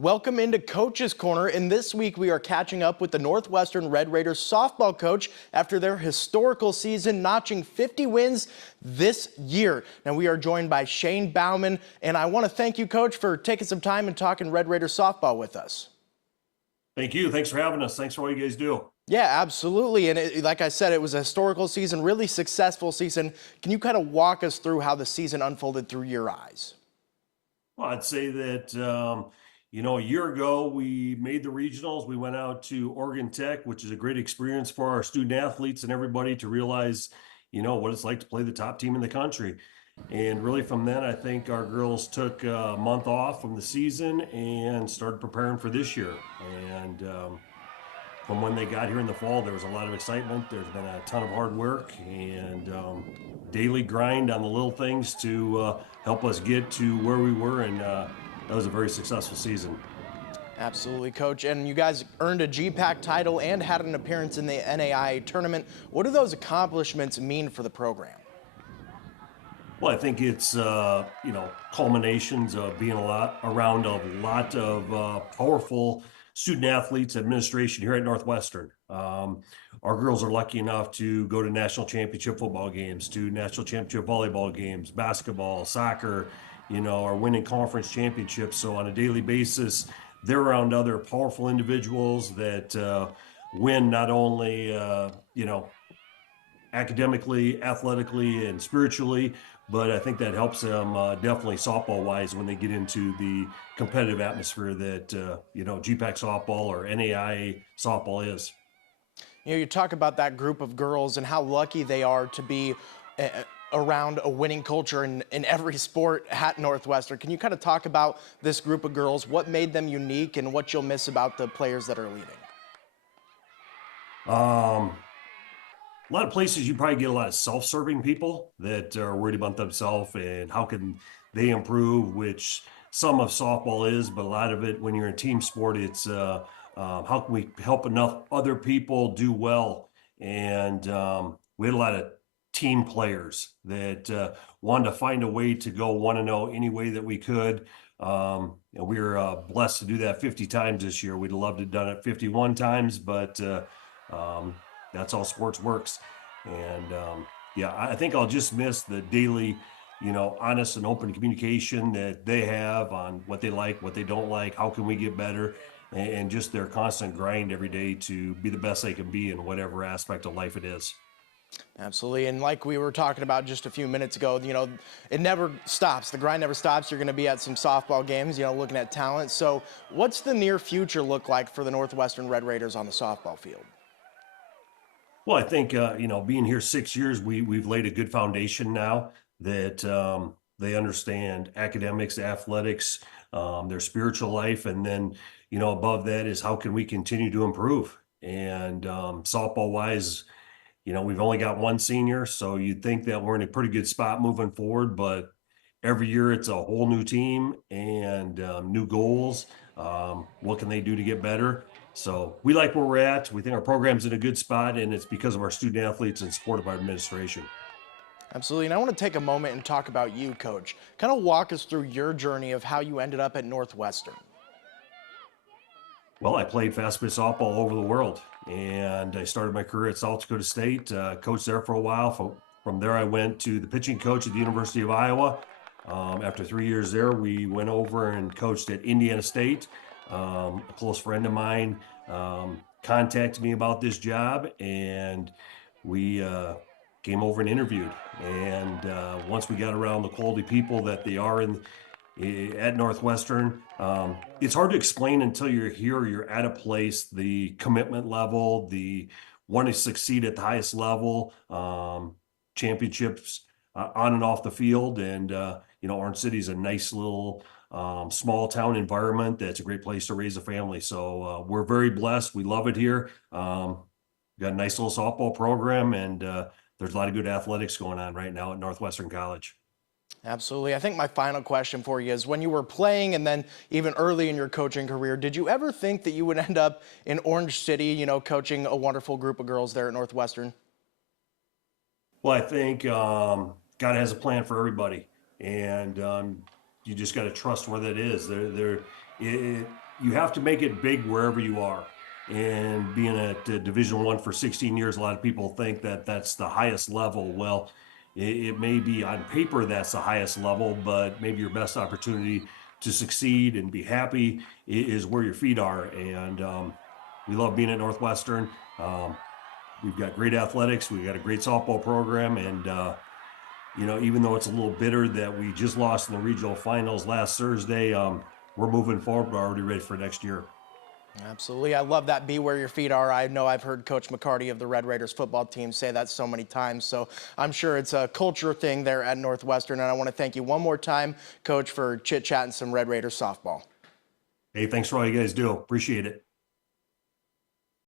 Welcome into Coach's Corner, and this week we are catching up with the Northwestern Red Raiders softball coach after their historical season, notching 50 wins this year. Now we are joined by Shane Bauman, and I want to thank you, Coach, for taking some time and talking Red Raiders softball with us. Thank you. Thanks for having us. Thanks for all you guys do. Yeah, absolutely. And like I said, it was a historical season, really successful season. Can you kind of walk us through how the season unfolded through your eyes? Well, I'd say that, a year ago we made the regionals. We went out to Oregon Tech, which is a great experience for our student athletes and everybody to realize, what it's like to play the top team in the country. And really from then, I think our girls took a month off from the season and started preparing for this year. And from when they got here in the fall, there was a lot of excitement. There's been a ton of hard work and daily grind on the little things to help us get to where we were. And that was a very successful season. Absolutely, Coach. And you guys earned a GPAC title and had an appearance in the NAIA tournament. What do those accomplishments mean for the program? Well, I think it's culminations of being around a lot of powerful student athletes, administration here at Northwestern. Our girls are lucky enough to go to national championship football games, to national championship volleyball games, basketball, soccer, are winning conference championships. So on a daily basis, they're around other powerful individuals that win not only, academically, athletically, and spiritually, but I think that helps them definitely softball-wise when they get into the competitive atmosphere that GPAC softball or NAIA softball is. You talk about that group of girls and how lucky they are to be around a winning culture in every sport at Northwestern. Can you kind of talk about this group of girls, what made them unique, and what you'll miss about the players that are leaving? A lot of places you probably get a lot of self-serving people that are worried about themselves and how can they improve, which some of softball is, but a lot of it when you're in team sport, it's how can we help enough other people do well? And we had a lot of team players that wanted to find a way to go 1-0 any way that we could. And we were blessed to do that 50 times this year. We'd love to have done it 51 times, but that's how sports works. And I think I'll just miss the daily, honest and open communication that they have on what they like, what they don't like, how can we get better, and just their constant grind every day to be the best they can be in whatever aspect of life it is. Absolutely. And like we were talking about just a few minutes ago, it never stops. The grind never stops. You're going to be at some softball games, looking at talent. So what's the near future look like for the Northwestern Red Raiders on the softball field? Well, I think, being here 6 years, we've laid a good foundation now that they understand academics, athletics, their spiritual life. And then, above that is how can we continue to improve? And softball wise, we've only got one senior, so you'd think that we're in a pretty good spot moving forward, but every year it's a whole new team and new goals. What can they do to get better? So we like where we're at. We think our program's in a good spot, and it's because of our student athletes and support of our administration. Absolutely. And I want to take a moment and talk about you, Coach. Kind of walk us through your journey of how you ended up at Northwestern. Well, I played fast pitch softball all over the world, and I started my career at South Dakota State, coached there for a while. From there, I went to the pitching coach at the University of Iowa. After 3 years there, we went over and coached at Indiana State. A close friend of mine contacted me about this job, and we came over and interviewed. And once we got around the quality people that they are at Northwestern, it's hard to explain until you're here. You're at a place, the commitment level, the want to succeed at the highest level, championships on and off the field. And Orange City is a nice little small town environment that's a great place to raise a family. So we're very blessed. We love it here. Got a nice little softball program, and there's a lot of good athletics going on right now at Northwestern College. Absolutely. I think my final question for you is, when you were playing and then even early in your coaching career, did you ever think that you would end up in Orange City, coaching a wonderful group of girls there at Northwestern? Well, I think God has a plan for everybody, and you just got to trust where that is. you have to make it big wherever you are. And being at Division One for 16 years, a lot of people think that that's the highest level. Well, it may be on paper that's the highest level, but maybe your best opportunity to succeed and be happy is where your feet are. And we love being at Northwestern. We've got great athletics. We've got a great softball program, and even though it's a little bitter that we just lost in the regional finals last Thursday, we're moving forward. We're already ready for next year. Absolutely. I love that, be where your feet are. I know I've heard Coach McCarty of the Red Raiders football team say that so many times. So I'm sure it's a culture thing there at Northwestern. And I want to thank you one more time, Coach, for chit-chatting some Red Raiders softball. Hey, thanks for all you guys do. Appreciate it.